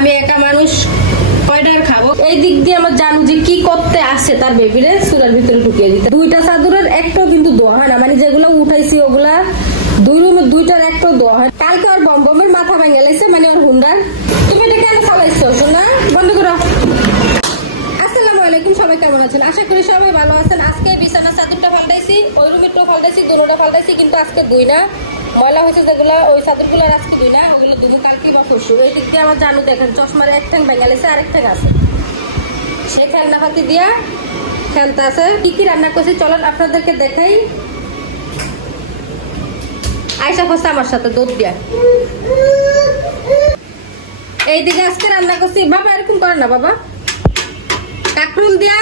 আমি একা মানুষ কয়টার খাবো এই দিক দিয়ে আমার জানু যে কি করতে আসে তার বেবিরে চুলার ভিতরে ঢুকিয়ে দিতে। দুইটা চাদরের একটাও কিন্তু দোয়া হয় না, মানে যেগুলো উঠাইছি ওগুলা দুই রুমের দুইটার একটাও দোয়া হয়। কালকে ওর বম্বমের মাথা ভেঙে গেছে, মানে ওর হুন্ডার। তুমি এটা কেন চালাইছো শোনা? বন্ধ করো। আসসালামু আলাইকুম, সবাই কেমন আছেন? আশা করি সবাই ভালো আছেন। আজকে বিছানার চাদরটা পাল্টাইছি, ওই রুমেরটাও পাল্টাইছি, দুটোটা পাল্টাইছি, কিন্তু আজকে দুই না ময়লা হয়েছে যেগুলা ওই চাদরগুলো আজকে দুই না, ওগুলো দুটো কালকে বা পরশু। এই দিক দিয়ে আমার জানু দেখেন চশমার এক ঠ্যাং ভেঙে গেছে, আরেক ঠ্যাং আছে, সে খেলনা পাতি দিয়া খেলতে আছে। কি কি রান্না করছি চলেন আপনাদেরকে দেখাই। আয়সা করছে আমার সাথে দুধ দিয়া। এইদিকে আজকে রান্না করছি, বাবা এরকম করে না বাবা, কাঁকরোল দিয়া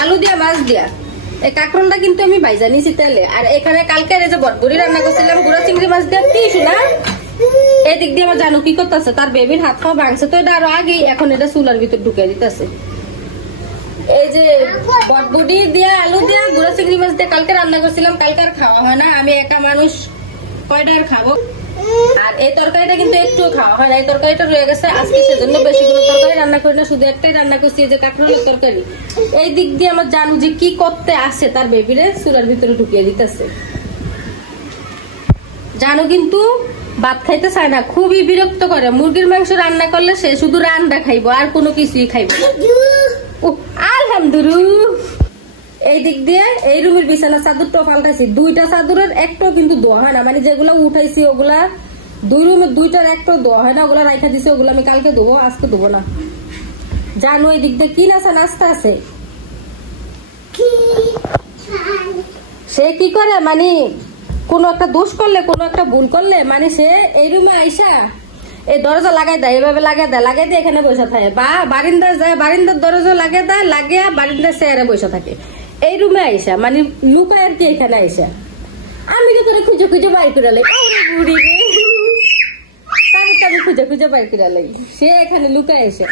আলু দিয়া মাছ দিয়া। এই কাঁকরোলটা কিন্তু আমি ভাইজা নিছি তেলে। আর এখানে কালকে এই যে বটবড়ি রান্না করছিলাম গুঁড়া চিংড়ি মাছ দিয়া। কি শোনা এই দিক দিয়ে আমার জানু কি করতেছে, তার বেবির হাত পা ভাঙছে তো এটা আরো আগে, এখন এটা চুলার ভিতর ঢুকে দিতেছে। এই যে বটবড়ি দিয়া আলু দিয়া গুঁড়া চিংড়ি মাছ দিয়ে কালকে রান্না করছিলাম, কালকে আর খাওয়া হয় না। আমি একা মানুষ কয়টার খাবো। আর এই তরকারিটা কিন্তু একটু খাওয়া হয় না, এই তরকারিটা রয়ে গেছে আজকে, সেজন্য বেশি কোনো তরকারি রান্না করি না, শুধু একটাই রান্না করছি, এই যে কাঁকরোলের তরকারি। এই দিক দিয়ে আমার জানু যে কি করতে আসে তার বেবিরে চুলার ভিতরে ঢুকিয়ে দিতেছে। জানু কিন্তু ভাত খাইতে চায় না, খুবই বিরক্ত করে। মুরগির মাংস রান্না করলে সে শুধু রান্না খাইবো, আর কোনো কিছুই খাইবো। আলহামদুলিল্লাহ। এই দিক দিয়ে এই রুমের বিছানা চাদরটা পাল্টাইছি, দুইটা চাদরের একটাও কিন্তু দোয়া হয় না, মানে যেগুলো উঠাইছি ওগুলা দুই রুমের দুইটার একটাও দোয়া হয় না, ওগুলা রাখা দিছি, ওগুলো আমি কালকে ধোবো, আজকে ধোবো না। জানো এই দিক দিয়ে কি নাস্তা আছে, সে কি করে, মানে কোন একটা দোষ করলে, কোন একটা ভুল করলে, মানে সে এই রুমে আইসা এই দরজা লাগাই দেয়, এভাবে লাগাই দিয়ে এখানে বসে থাকে, বা বারিন্দায় যায়, বারিন্দার দরজা লাগাই দেয়, লাগিয়ে বারিন্দার চেয়ারে বসে থাকে। এই রুমে আইসা মানে লুকায় আর কি এখানে আইসা। আমি কি করে খুঁজে খুঁজে বাইর করে লাই, আমি খুঁজে খুঁজে বাইর করে লাই, সে এখানে লুকায় আইসা।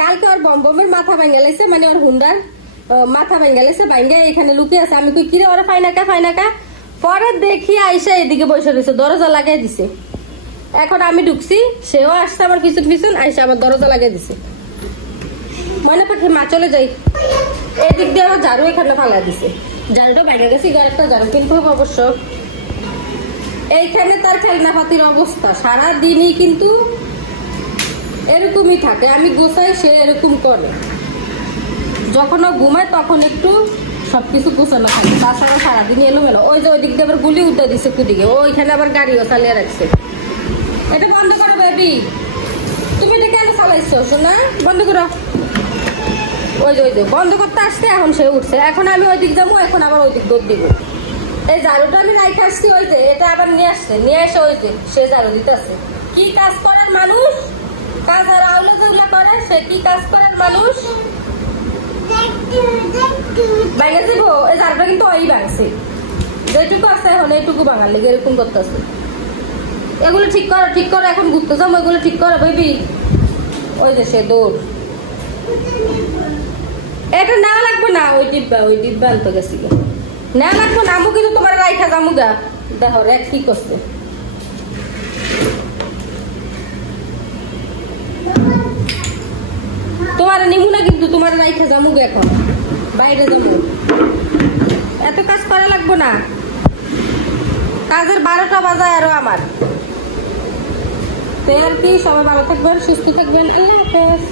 কালকে ওর বম্বমের মাথা ভেঙে লাইছে, মানে ওর হুন্ডার মাথা ভেঙে লাইছে, ভাঙ্গে এখানে লুকিয়ে আছে। আমি কই কিরে ওরা ফাইনাকা। পরে দেখি আইসা এদিকে বসে রয়েছে, দরজা লাগাই দিছে। এখন আমি ঢুকছি, সেও আসছে আমার পিছন পিছন, আইসা আবার দরজা লাগাই দিছে। মনে পাখি মা চলে যাই। এদিক দিয়ে আমার ঝাড়ু এখানে ফালা দিছে, ঝাড়ুটা বাইরে গেছে, একটা ঝাড়ু কিন্তু অবশ্য। এইখানে তার খেলনা পাতির অবস্থা সারাদিনই কিন্তু এরকমই থাকে। আমি গোছাই, সে এরকম করে। যখন ও ঘুমায় তখন একটু সবকিছু গোছানো থাকে, তাছাড়া সারাদিন এলোমেলো। ওই যে ওই দিক দিয়ে আবার গুলি উঠে দিছে কুদিকে, ওইখানে আবার গাড়িও চালিয়ে রাখছে। এটা বন্ধ করো বেবি, তুমি এটা কেন চালাইছো শোনা? বন্ধ করো। ওই যে বন্ধ করতে আসছে, এখন সে উঠছে। এখন আমি ওই দিক যাবো, এখন আবার ওই দিক দৌড় দিব। এই ঝাড়ুটা আমি রাইখে আসছি, ওই যে এটা আবার নিয়ে এসে ওই যে সে ঝাড়ু দিতে আসছে। কি কাজ করার মানুষ, কাজ আর আউলা জাউলা করে, সে কি কাজ করার মানুষ। বাইরে যাবো, এই ঝাড়ুটা কিন্তু ওই ভাঙছে, যেটুকু আছে এখন এইটুকু ভাঙার লেগে এরকম করতেছে। এগুলো ঠিক করো, এখন ঘুরতে যাবো, এগুলো ঠিক করো বেবি। ওই যে সে দৌড়। এটা নেওয়া লাগবে না, ওই ডিব্বা আনতে গেছি, নেওয়া লাগবে না। আমু কিন্তু তোমার রাইখা যামু গা, দেখো রেক কি করছে। তোমার নিমু না, কিন্তু তোমার রাইখা যামু গা, এখন বাইরে যাবো। এত কাজ করা লাগবে না, কাজের 12টা বাজায় আরো আমার। তো আর কি, সবাই ভালো থাকবেন, সুস্থ থাকবেন, আল্লাহ হাফেজ।